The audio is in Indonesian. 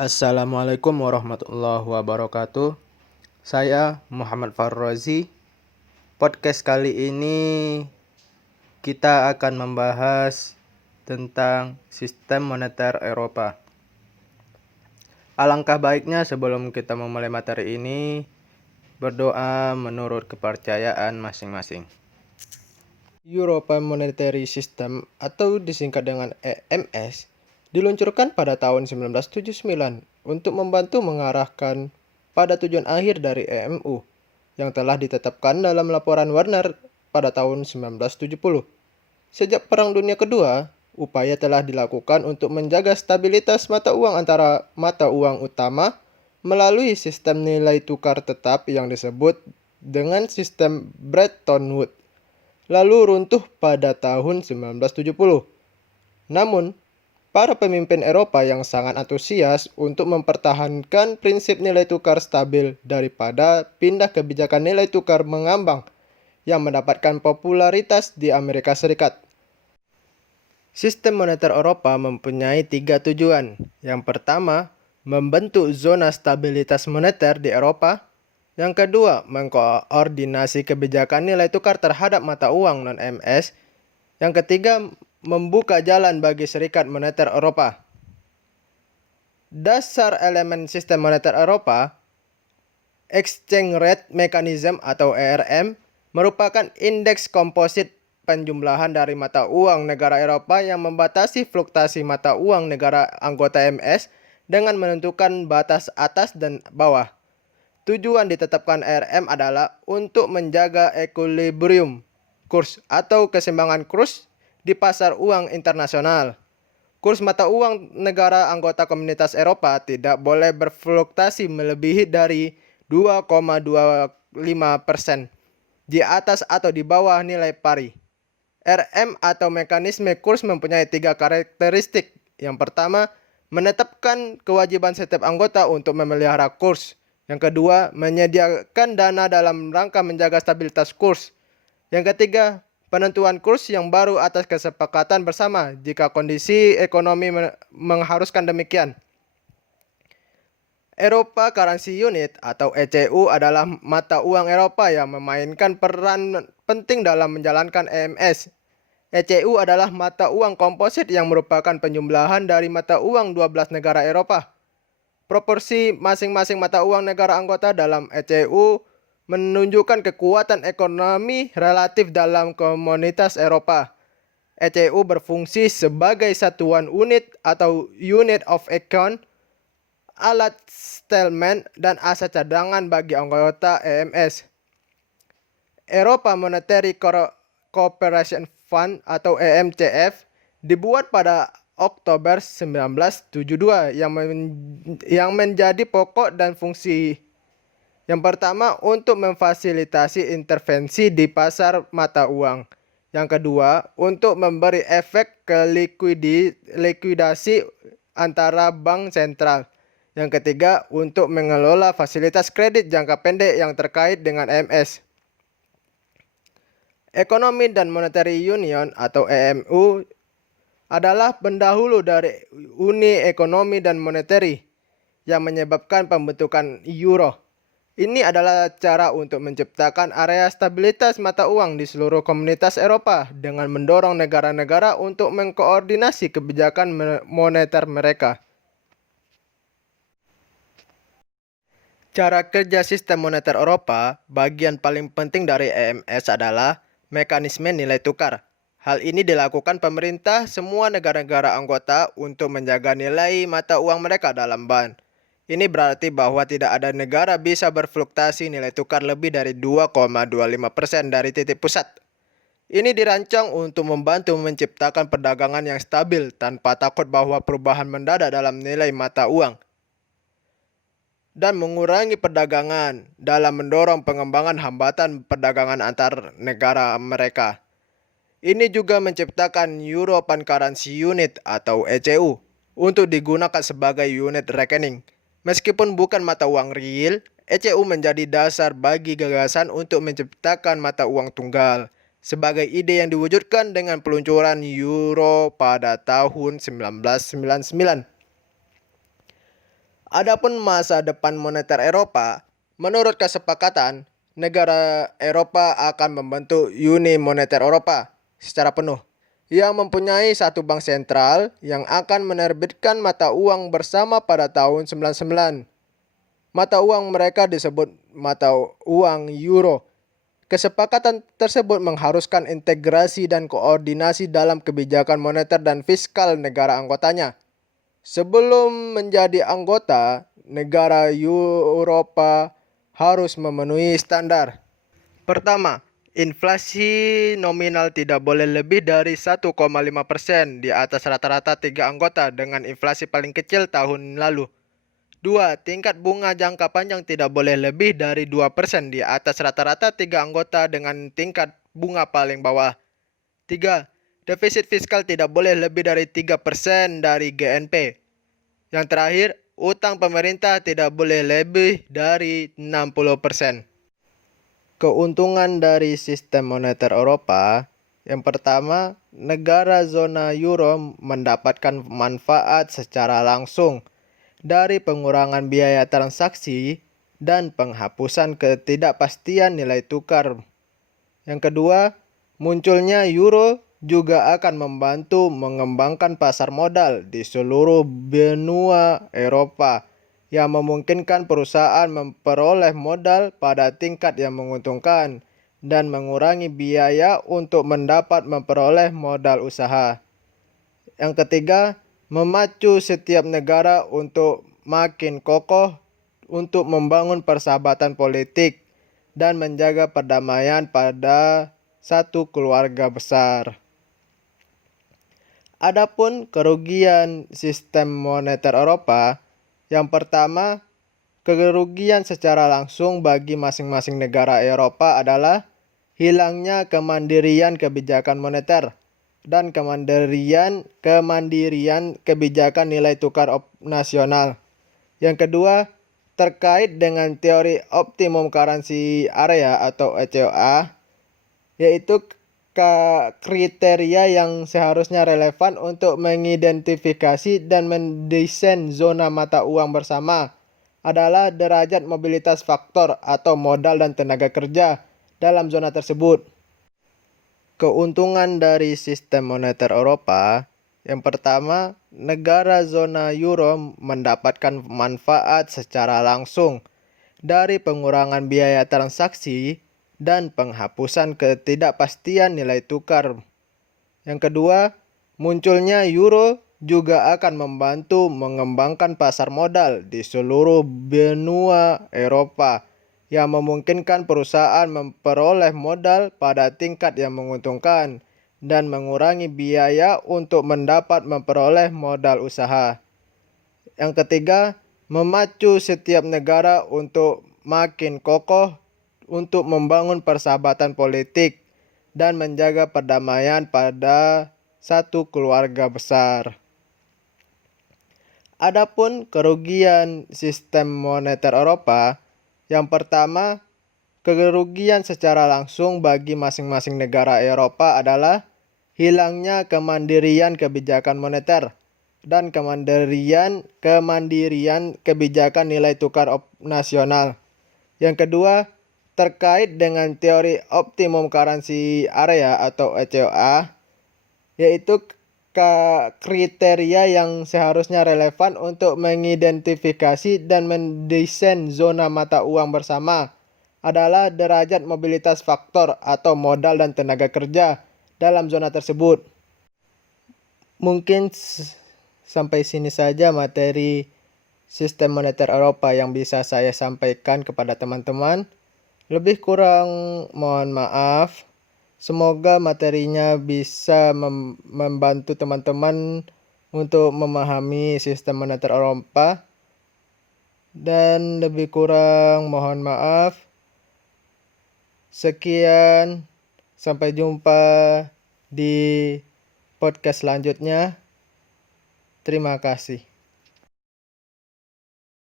Assalamualaikum warahmatullahi wabarakatuh. Saya Muhammad Farrozi. Podcast kali ini kita akan membahas tentang sistem moneter Eropa. Alangkah baiknya sebelum kita memulai materi ini, berdoa menurut kepercayaan masing-masing. European Monetary System atau disingkat dengan EMS diluncurkan pada tahun 1979 untuk membantu mengarahkan pada tujuan akhir dari EMU yang telah ditetapkan dalam laporan Werner pada tahun 1970. Sejak Perang Dunia Kedua, upaya telah dilakukan untuk menjaga stabilitas mata uang antara mata uang utama melalui sistem nilai tukar tetap yang disebut dengan sistem Bretton Woods, lalu runtuh pada tahun 1970. Namun, para pemimpin Eropa yang sangat antusias untuk mempertahankan prinsip nilai tukar stabil daripada pindah kebijakan nilai tukar mengambang yang mendapatkan popularitas di Amerika Serikat. Sistem moneter Eropa mempunyai 3 tujuan. Yang pertama, membentuk zona stabilitas moneter di Eropa. Yang kedua, mengkoordinasi kebijakan nilai tukar terhadap mata uang non-MS. Yang ketiga, membuka jalan bagi Serikat Moneter Eropa. Dasar elemen sistem moneter Eropa, Exchange Rate Mechanism atau ERM, merupakan indeks komposit penjumlahan dari mata uang negara Eropa yang membatasi fluktuasi mata uang negara anggota MS dengan menentukan batas atas dan bawah. Tujuan ditetapkan ERM adalah untuk menjaga equilibrium kurs atau keseimbangan kurs di pasar uang internasional. Kurs mata uang negara anggota Komunitas Eropa tidak boleh berfluktuasi melebihi dari 2,25% di atas atau di bawah nilai pari. RM atau mekanisme kurs mempunyai 3 karakteristik. Yang pertama, menetapkan kewajiban setiap anggota untuk memelihara kurs. Yang kedua, menyediakan dana dalam rangka menjaga stabilitas kurs. Yang ketiga, penentuan kurs yang baru atas kesepakatan bersama jika kondisi ekonomi mengharuskan demikian. Eropa Currency Unit atau ECU adalah mata uang Eropa yang memainkan peran penting dalam menjalankan EMS. ECU adalah mata uang komposit yang merupakan penjumlahan dari mata uang 12 negara Eropa. Proporsi masing-masing mata uang negara anggota dalam ECU menunjukkan kekuatan ekonomi relatif dalam komunitas Eropa. ECU berfungsi sebagai satuan unit atau unit of account, alat settlement, dan aset cadangan bagi anggota EMS. Eropa Monetary Cooperation Fund atau EMCF dibuat pada Oktober 1972 yang menjadi pokok dan fungsi. Yang pertama, untuk memfasilitasi intervensi di pasar mata uang. Yang kedua, untuk memberi efek ke likuidasi antara bank sentral. Yang ketiga, untuk mengelola fasilitas kredit jangka pendek yang terkait dengan MS. Ekonomi dan Monetary Union atau EMU adalah pendahulu dari Uni Ekonomi dan Monetary yang menyebabkan pembentukan euro. Ini adalah cara untuk menciptakan area stabilitas mata uang di seluruh komunitas Eropa dengan mendorong negara-negara untuk mengkoordinasi kebijakan moneter mereka. Cara kerja sistem moneter Eropa, bagian paling penting dari EMS adalah mekanisme nilai tukar. Hal ini dilakukan pemerintah semua negara-negara anggota untuk menjaga nilai mata uang mereka dalam band. Ini berarti bahwa tidak ada negara bisa berfluktuasi nilai tukar lebih dari 2,25% dari titik pusat. Ini dirancang untuk membantu menciptakan perdagangan yang stabil tanpa takut bahwa perubahan mendadak dalam nilai mata uang dan mengurangi perdagangan dalam mendorong pengembangan hambatan perdagangan antar negara mereka. Ini juga menciptakan European Currency Unit atau ECU untuk digunakan sebagai unit rekening. Meskipun bukan mata uang real, ECU menjadi dasar bagi gagasan untuk menciptakan mata uang tunggal sebagai ide yang diwujudkan dengan peluncuran euro pada tahun 1999. Adapun masa depan moneter Eropa, menurut kesepakatan, negara Eropa akan membentuk Uni Moneter Eropa secara penuh, yang mempunyai satu bank sentral yang akan menerbitkan mata uang bersama pada tahun 99. Mata uang mereka disebut mata uang euro. Kesepakatan tersebut mengharuskan integrasi dan koordinasi dalam kebijakan moneter dan fiskal negara anggotanya. Sebelum menjadi anggota, negara Eropa harus memenuhi standar. Pertama, inflasi nominal tidak boleh lebih dari 1,5% di atas rata-rata 3 anggota dengan inflasi paling kecil tahun lalu. 2. Tingkat bunga jangka panjang tidak boleh lebih dari 2% di atas rata-rata 3 anggota dengan tingkat bunga paling bawah. 3. Defisit fiskal tidak boleh lebih dari 3% dari GNP. Yang terakhir, utang pemerintah tidak boleh lebih dari 60%. Keuntungan dari sistem moneter Eropa, yang pertama, negara zona euro mendapatkan manfaat secara langsung dari pengurangan biaya transaksi dan penghapusan ketidakpastian nilai tukar. Yang kedua, munculnya euro juga akan membantu mengembangkan pasar modal di seluruh benua Eropa yang memungkinkan perusahaan memperoleh modal pada tingkat yang menguntungkan dan mengurangi biaya untuk memperoleh modal usaha. Yang ketiga, memacu setiap negara untuk makin kokoh untuk membangun persahabatan politik dan menjaga perdamaian pada satu keluarga besar. Adapun kerugian sistem moneter Eropa, yang pertama, kerugian secara langsung bagi masing-masing negara Eropa adalah hilangnya kemandirian kebijakan moneter dan kemandirian kebijakan nilai tukar nasional. Yang kedua, terkait dengan teori optimum currency area atau ECOA, yaitu kriteria yang seharusnya relevan untuk mengidentifikasi dan mendesain zona mata uang bersama adalah derajat mobilitas faktor atau modal dan tenaga kerja dalam zona tersebut. Keuntungan dari sistem moneter Eropa, yang pertama, negara zona euro mendapatkan manfaat secara langsung dari pengurangan biaya transaksi dan penghapusan ketidakpastian nilai tukar. Yang kedua, munculnya euro juga akan membantu mengembangkan pasar modal di seluruh benua Eropa yang memungkinkan perusahaan memperoleh modal pada tingkat yang menguntungkan dan mengurangi biaya untuk memperoleh modal usaha. Yang ketiga, memacu setiap negara untuk makin kokoh untuk membangun persahabatan politik dan menjaga perdamaian pada satu keluarga besar. Adapun kerugian sistem moneter Eropa, yang pertama, kerugian secara langsung bagi masing-masing negara Eropa adalah hilangnya kemandirian kebijakan moneter dan kemandirian kebijakan nilai tukar nasional. Yang kedua, terkait dengan teori optimum currency area atau ECOA, yaitu kriteria yang seharusnya relevan untuk mengidentifikasi dan mendesain zona mata uang bersama adalah derajat mobilitas faktor atau modal dan tenaga kerja dalam zona tersebut. Mungkin sampai sini saja materi sistem moneter Eropa yang bisa saya sampaikan kepada teman-teman. Lebih kurang mohon maaf. Semoga materinya bisa membantu teman-teman untuk memahami sistem moneter Eropa. Dan lebih kurang mohon maaf. Sekian, sampai jumpa di podcast selanjutnya. Terima kasih.